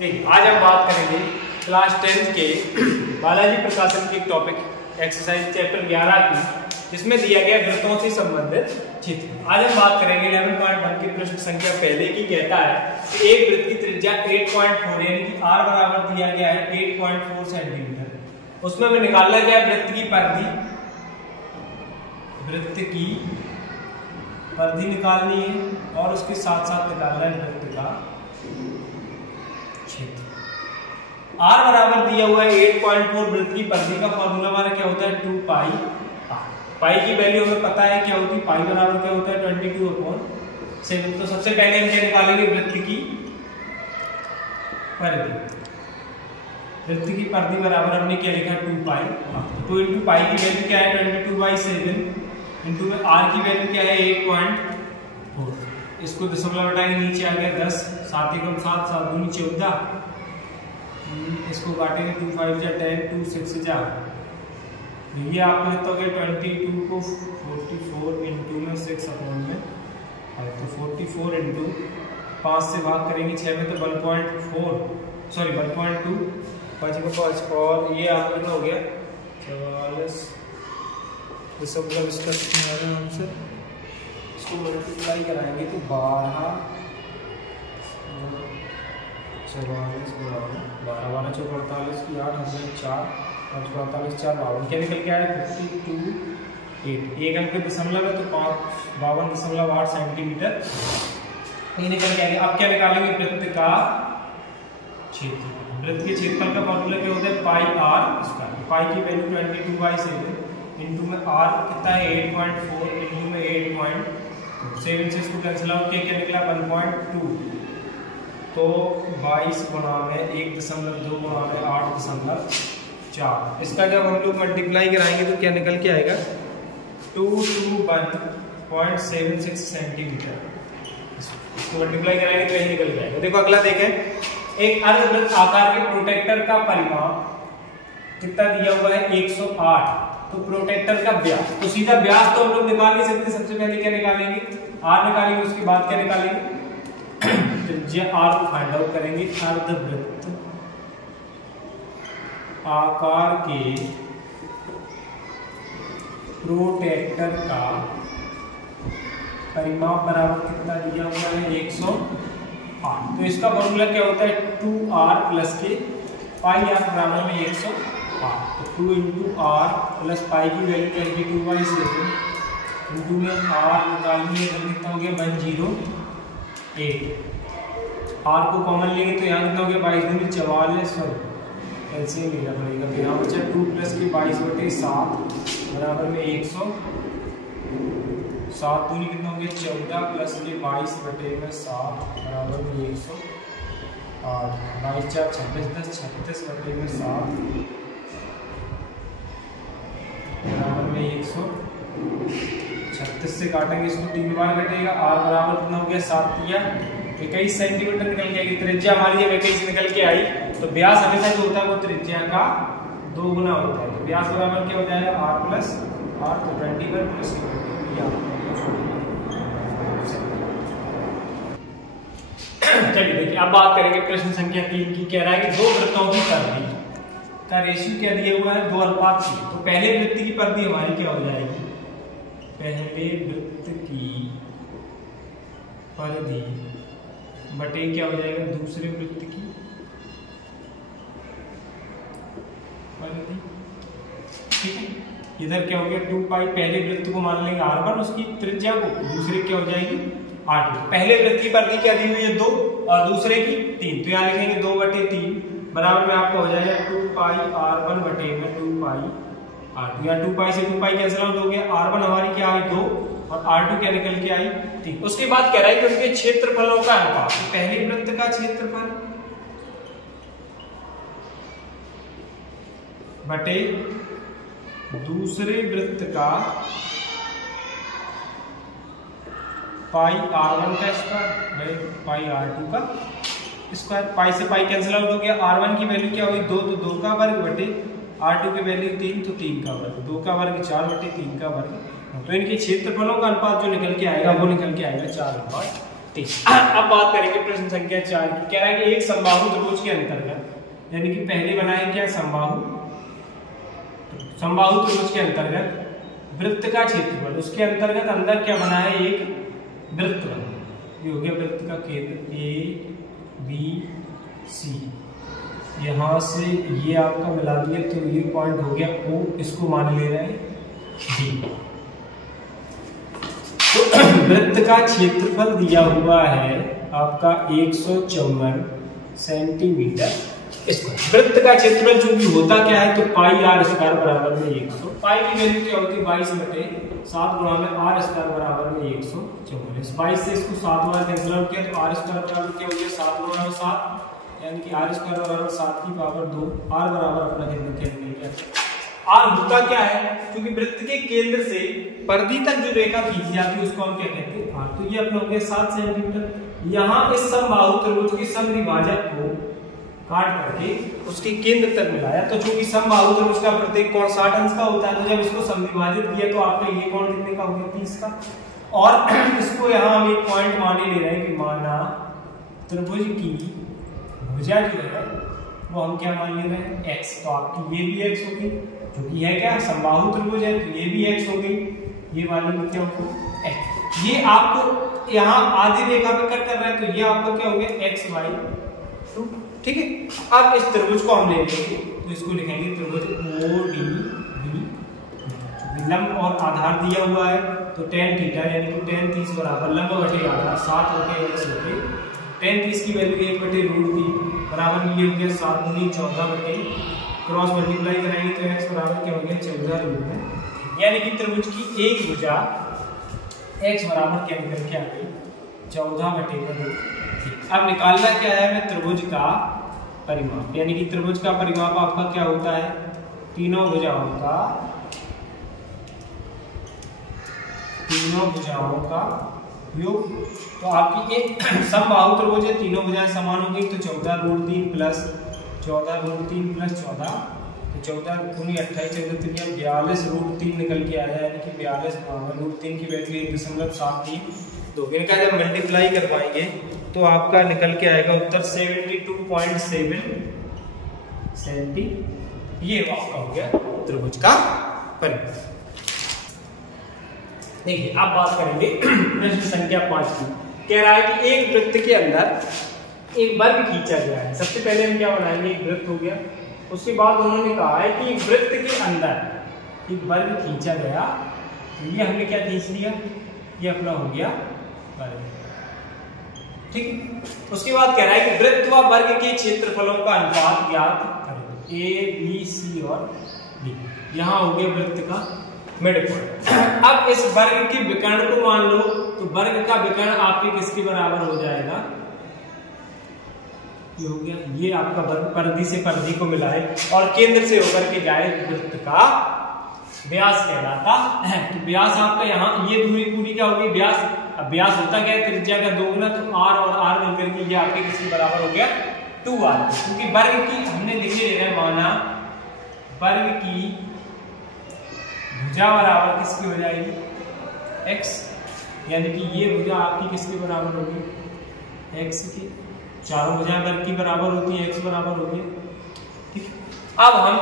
आज हम बात करेंगे क्लास 10th के बालाजी प्रकाशन के टॉपिक एक्सरसाइज चैप्टर 11 की, जिसमें दिया गया वृत्तों से संबंधित चित्र। आज हम बात करेंगे 11.1 की प्रश्न संख्या पहले की। कहता है कि एक वृत्त की त्रिज्या 8.4 यानी कि r बराबर दिया गया है 8.4 सेंटीमीटर। उसमें हमें निकालना क्या है, वृत्त की परिधि निकालनी है और उसके साथ साथ निकालना है वृत्त का क्षेत्र। r बराबर दिया हुआ है 8.4। वृत्त की परिधि का फॉर्मूला हमारा क्या होता है, 2 पाई r। पाई की वैल्यू हमें पता है क्या होती है, पाई बराबर क्या होता है 22/7। तो सबसे पहले हम क्या निकालेंगे, वृत्त की परिधि। वृत्त की परिधि बराबर हमने क्या लिखा, 2 पाई। तो इंटू पाई की वैल्यू क्या है 22/7 इंटू में r की वैल्यू क्या है 8.4। इसको दशमलव हटाएंगे, नीचे आ गया 10, 7 एकम 7, 7 दूनी 14। इसको काटेंगे 2 5 जा 10, 2 6 जा, ये आपको कितना हो गया 22 को 44 इंटू में 6 अपॉन में, तो 44 इंटू 5 से भाग करेंगे 6 में तो 1.2 बचेगा 5। और ये आपको कितना हो गया 44। दशमलव इसका हमसे इसको मल्टीप्लाई कराएंगे तो 12 44 12 12 4 48 की 8 4 5 48 4 52 क्या निकल के आया 52.8। एक अंक पे दशमलव है तो 52.8 सेंटीमीटर ये निकल के आएगा। अब क्या निकालेंगे, वृत्त का क्षेत्र। वृत्त के क्षेत्रफल का फॉर्मूला क्या होता है, पाई r स्क्वायर। पाई की वैल्यू 22/7 इंटू में r कितना है 8.4 इंटू में 8.7 से इसको कैंसिल आउट किया, क्या निकला 1.2। तो 22 गुणा में 1.2 गुणा में 8.4। इसका जब हम लोग मल्टीप्लाई कराएंगे तो क्या निकल के आएगा 221.76 सेंटीमीटर। इसको मल्टीप्लाई कराएंगे तो यही निकल के आएगा। देखो अगला देखें, एक अर्धवृत्त आकार के प्रोटेक्टर का परिमाप कितना दिया हुआ है 108। तो प्रोटेक्टर का व्यास, तो सीधा व्यास तो हम लोग निकाल नहीं सकते। सबसे पहले क्या निकालेंगे, r निकालेंगे, उसके बाद क्या निकालेंगे त्रिज्या r को फाइंड आउट करेंगे। अर्धवृत्त आकार के प्रोटेक्टर का परिमाप बराबर कितना दिया हुआ है 108। तो इसका फॉर्मूला क्या होता है 2r प्लस के पाई r बराबर में 108। तो 2 इंटू r प्लस पाई की वैल्यू 22/7 इंटू में r निकालनी है तो कितना हो गया 108। r को कॉमन लेंगे तो यहाँ कितना हो गया 22 दूनी 44, एलसीएम लेना पड़ेगा। तो यहाँ बचा 2 प्लस की 22/7 बराबर में 107 दूनी कितना हो गया 14 प्लस के 22/7 बराबर में 108। 22 4 26 10 36/7 बराबर में 136 से काटेंगे इसको 3 बार कटेगा। r बराबर कितना हो गया 7 या 21 सेंटीमीटर निकल के आएगी। त्रिज्या हमारी जब 21 निकल के आई तो व्यास हमेशा जो होता है वो त्रिज्या का 2 गुना होता है। तो व्यास बराबर क्या हो जाएगा r प्लस r, तो 21 प्लस 20। चलिए देखिए अब बात करेंगे प्रश्न संख्या 3 की। कह रहा है कि दो वृत्तों की परिधि का रेशियो क्या दिया हुआ है 2:3। तो पहले वृत्त की परिधि हमारी क्या हो जाएगी, पहले वृत्त की परिधि बटे क्या हो जाएगा दूसरे वृत्त की परिधि। ठीक है, इधर क्या हो गया 2 पाई। पहले वृत्त को मान लेंगे r1, उसकी त्रिज्या को, दूसरे क्या हो जाएगी r2। पहले वृत्त की परिधि क्या दी हुई है 2 और दूसरे की 3। तो यहाँ लिखेंगे 2/3 बराबर में आपका हो जाएगा 2 पाई r1 बटे में 2 पाई r2। यहाँ 2 पाई से 2 पाई कैंसिल आउट हो गया। r1 हमारी क्या आई 2 और r2 क्या निकल के आई 3। उसके बाद कह रहा है कि उनके क्षेत्रफलों का अनुपात। तो पहले वृत्त का क्षेत्रफल बटे दूसरे वृत्त का पाई r1 का स्क्वायर पाई r2 का स्क्वायर। पाई से पाई कैंसिल आउट हो गया। r1 की वैल्यू क्या हुई 2, तो 2 का वर्ग बटे r2 की वैल्यू 3, तो 3 का वर्ग। 2 का वर्ग 4 बटे 3 का वर्ग। तो इनके क्षेत्रफलों का अनुपात जो निकल के आएगा वो निकल के आएगा 4:3। ठीक, अब बात करेंगे प्रश्न संख्या 4 की। कह रहा है कि एक समबाहु त्रिभुज के अंतर्गत, यानी कि पहले बनाए क्या समबाहु त्रिभुज के अंतर्गत वृत्त का क्षेत्रफल, उसके अंतर्गत अंदर क्या बना है, एक वृत्त बना। ये हो गया वृत्त का केंद्र ए बी सी, यहां से ये आपका मिला दिया तो ये पॉइंट हो गया O, इसको मान ले रहे हैं D। तो वृत्त का क्षेत्रफल दिया हुआ है आपका 154 सेंटीमीटर स्क्वायर। वृत्त का क्षेत्रफल जो भी होता क्या है, तो पाई आर स्क्वायर बराबर में 100। पाई की वैल्यू क्या होती है, 22/7 गुणा में आर स्क्वायर बराबर में 154। 22 से इसको 7 बार कैंसिल आउट किया तो आर स्क्वायर बराबर क्या हो गया, 7 गुणा में 7, यानी कि आर स्क्वायर बराबर 7 की पावर 2। आर बराबर अपना केंद्र आर होता क्या है, क्योंकि वृत्त के केंद्र से परिधि तक जो रेखा खींची जाती है उसको हम क्या कहते हैं, आर। तो ये अपना हो गया 7 सेंटीमीटर। यहाँ इस समबाहु त्रिभुज की समद्विभाजक को काट करके उसके केंद्र तक मिलाया, तो चूंकि समबाहु त्रिभुज का प्रत्येक कोण 60 अंश का होता है, तो जब इसको समद्विभाजित किया तो आपका ये कोण कितने का हो गया, 30 का। और इसको यहाँ हम एक पॉइंट माने ले रहे हैं कि माना त्रिभुज की भुजा जो है वो हम क्या मान ले रहे हैं, x। तो आपकी ये भी x होगी, क्योंकि है क्या समबाहु त्रिभुज है, तो ये भी x हो गई, ये वाली में क्या होगा x। ये आपको यहाँ आधी रेखा पे कट कर रहा है, तो ये आपका क्या हो गया x/2। ठीक है, अब इस त्रिभुज को हम ले लेंगे, तो इसको लिखेंगे त्रिभुज ODB। लंब और आधार दिया हुआ है, तो tan थीटा यानी कि tan 30 बराबर लंब बटे आधार 7/x होते। tan 30 की वैल्यू 1/√3 बराबर ये हो गया 7 × 14 क्रॉस मल्टीप्लाई कराएंगे तो x बराबर क्या हो गया 14 रूट में, यानी कि त्रिभुज की एक भुजा x बराबर क्या निकल के आ गई 14/√3। अब निकालना क्या है हमें, त्रिभुज का परिमाप, यानी कि त्रिभुज का परिमाप आपका क्या होता है, तीनों भुजाओं का योग। तो आपकी एक समबाहु त्रिभुज है, तीनों भुजाएं समान हो गई, तो 14√3 प्लस 14√3 प्लस 14, तो 14 दूनी 28, 14 42√3 निकल के आया, यानी कि 42√3 की वैल्यू 1.73 इनका जब मल्टीप्लाई कर पाएंगे तो आपका निकल के आएगा उत्तर 72.7 सेंटी। ये आपका हो गया त्रिभुज का परिमाप। देखिए अब बात करेंगे प्रश्न संख्या 5 की। कह रहा है कि एक वृत्त के अंदर एक वर्ग खींचा गया है। सबसे पहले हम क्या बनाएंगे, एक वृत्त हो गया, उसके बाद उन्होंने कहा है कि एक वृत्त के अंदर एक वर्ग खींचा गया, तो ये हमने क्या खींच लिया, ये अपना हो गया वर्ग। ठीक, उसके बाद कह रहा है कि वृत्त व वर्ग के क्षेत्रफलों का अनुपात ज्ञात करें, ए बी सी और डी। यहाँ हो गया वृत्त का मिड पॉइंट। अब इस वर्ग के विकर्ण को मान लो, तो वर्ग का विकर्ण आपके किसके बराबर हो जाएगा, ये हो गया, ये आपका वर्ग परिधि से परिधि को मिलाए और केंद्र से होकर के जाए, वृत्त का व्यास कहलाता है। तो व्यास आपका यहाँ ये दूरी पूरी क्या होगी, व्यास। अब व्यास होता क्या है, त्रिज्या का दोगुना, तो r और r मिलकर के ये आपके किसके बराबर हो गया 2r। क्योंकि वर्ग की हमने लिखे ले रहे माना वर्ग की भुजा बराबर किसकी हो जाएगी, x, यानी कि ये भुजा आपकी किसके बराबर होगी, x की। चारों भुजाएं वर्ग की बराबर होती है, x बराबर होगी। ठीक, अब हम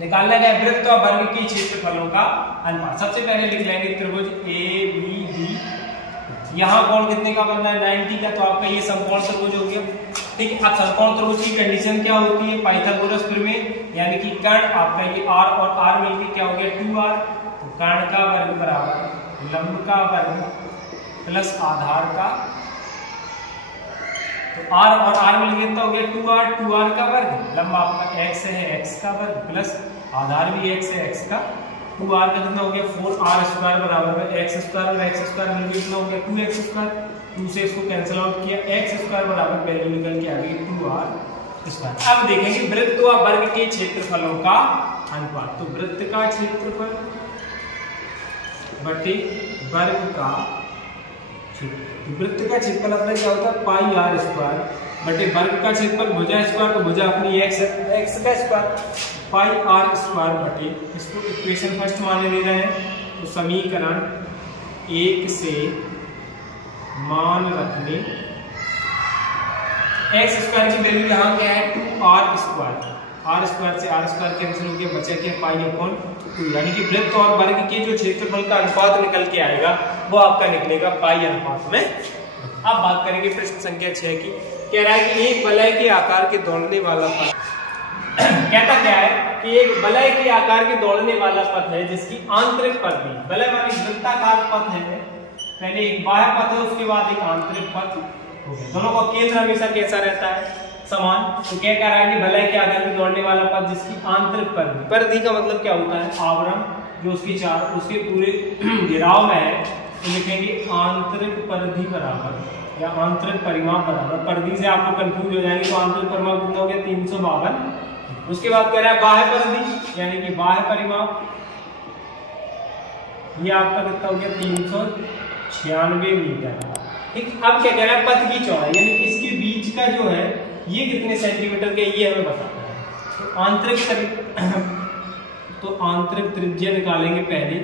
निकालना है वृत्त और वर्ग के क्षेत्रफलों का अनुपात। सबसे पहले लिख लेंगे त्रिभुज ABD। यहाँ कोण कितने का बनना है, 90 का, तो आपका ये समकोण त्रिभुज हो गया। ठीक है, अब समकोण त्रिभुज की कंडीशन क्या होती है, पाइथागोरस प्रमेय, यानी कि कर्ण आपका ये r और r मिलकर क्या हो गया 2r। तो कर्ण का वर्ग बराबर लंब का वर्ग प्लस आधार का, तो r और r मिलकर कितना हो गया 2r, 2r का वर्ग, लंब आपका x है, x का वर्ग प्लस आधार भी x है, x का, 2r का कितना हो गया 4r स्क्वायर बराबर में x स्क्वायर और x स्क्वायर मिलकर कितना हो गया 2x स्क्वायर। 2 से इसको कैंसिल आउट किया, x स्क्वायर बराबर वैल्यू निकल के आ गई 2r स्क्वायर। अब देखेंगे वृत्त व वर्ग के क्षेत्रफलों का अनुपात। तो वृत्त का क्षेत्रफल बटे वर्ग का क्षेत्रफल, वृत्त का क्षेत्रफल अपना क्या होता है पाई r स्क्वायर बटे वर्ग का क्षेत्रफल भुजा स्क्वायर, तो भुजा अपनी x है, x का स्क्वायर पाई r स्क्वायर बटे, इसको इक्वेशन फर्स्ट माने ले रहे हैं, तो समीकरण 1 से मान रखने एक्स स्क्वायर की वैल्यू यहाँ क्या है 2r स्क्वायर, आर स्क्वायर से आर स्क्वायर कैंसिल हो गया, बचा क्या पाई अपॉन 2, यानी कि वृत्त और वर्ग के जो क्षेत्रफल का अनुपात निकल के आएगा वो आपका निकलेगा पाई अनुपात में। अब बात करेंगे प्रश्न संख्या 6 की। कह रहा है कि एक वलय के आकार के दौड़ने वाला पथ कहता क्या है कि एक वलय के आकार के दौड़ने वाला पथ है जिसकी आंतरिक परिधि, वलय माने वृत्ताकार पथ है, पहले एक बाह्य पथ है उसके बाद एक आंतरिक पथ हो गया, दोनों का केंद्र हमेशा कैसा रहता है समान। तो क्या कह रहा है कि वलय के आकार में दौड़ने वाला पथ जिसकी आंतरिक परिधि, परिधि का मतलब क्या होता है आवरण जो उसके चार उसके पूरे घेराव में है, तो लिखेंगे आंतरिक परिधि बराबर या आंतरिक परिमाप बराबर, परिधि से आप लोग कंफ्यूज हो जाएंगे तो आंतरिक परिमाप कितना हो गया 352। उसके बाद कह रहा है बाह्य परिधि यानी कि बाह्य परिमाप, ये आपका कितना हो गया 396 मीटर। ठीक, अब क्या कह रहा है पथ की चौड़ाई यानी इसके बीच का जो है ये कितने सेंटीमीटर के ये हमें बताना है। तो आंतरिक त्रिज्या निकालेंगे पहले,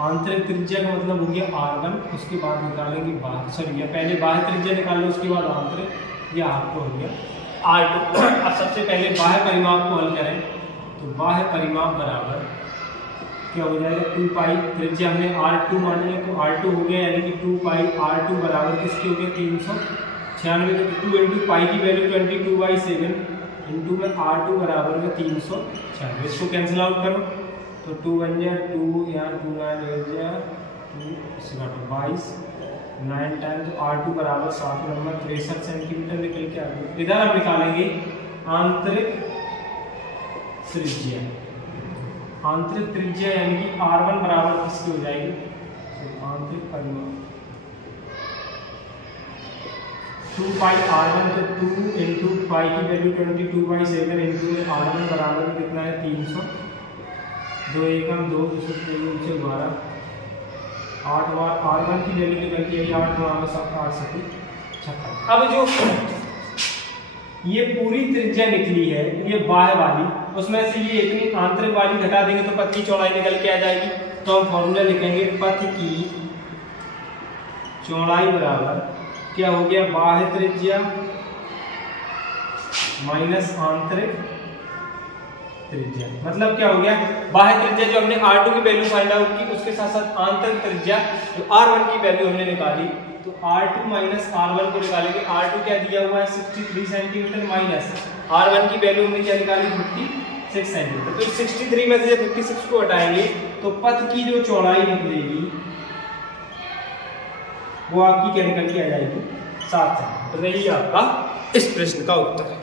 आंतरिक त्रिज्या का मतलब हो गया r1, उसके बाद निकालेंगे बाह्य, सॉरी पहले बाह्य त्रिज्या निकाल लो उसके बाद आंतरिक, ये आपको हो गया r2। अब सबसे पहले बाह्य परिमाप को हल करें तो बाह्य परिमाप बराबर क्या हो जाएगा 2 पाई, त्रिज्या हमने r2 मानी है तो r2 हो गया यानी कि 2 पाई r2 बराबर किसके हो गया 396, तो 2 इंटू पाई की वैल्यू 22/7 इंटू में r2 बराबर में 396, इसको कैंसिल आउट करो तो 2 बन जाए 2 यहाँ 2 9 हो जाए 2 22 9 टाइम, तो r2 बराबर 7 नंबर 63 सेंटीमीटर निकल के आ गया। इधर हम निकालेंगे आंतरिक त्रिज्या, आंतरिक त्रिज्या यानी कि r1 बराबर किसकी हो जाएगी, तो आंतरिक परिमाप 2 पाई r1, तो 2 इंटू पाई की वैल्यू 22/7 इंटू r1 बराबर कितना है 300, 2 एकम 2 3 से 12 8 बार r1 की वैल्यू निकल के 8 9 7 8 7 56। अब जो ये पूरी त्रिज्या निकली है ये बाह्य वाली, उसमें से ये इतनी आंतरिक वाली घटा देंगे तो पथ की चौड़ाई निकल के आ जाएगी। तो हम फॉर्मूला लिखेंगे पथ की चौड़ाई बराबर क्या हो गया बाह्य त्रिज्या माइनस आंतरिक त्रिज्या, मतलब क्या हो गया बाह्य त्रिज्या जो हमने r2 की वैल्यू फाइंड आउट की उसके साथ साथ आंतरिक त्रिज्या जो r1 की वैल्यू हमने निकाली, तो r2 माइनस r1 को निकालेंगे। r2 क्या दिया हुआ है 63 सेंटीमीटर माइनस r1 की वैल्यू हमने क्या निकाली 56 सेंटीमीटर, तो 63 में से 56 को हटाएंगे तो पथ की जो चौड़ाई निकलेगी वो आपकी क्या निकल के आ जाएगी 7 सेंटीमीटर। तो यही आपका इस प्रश्न का उत्तर है।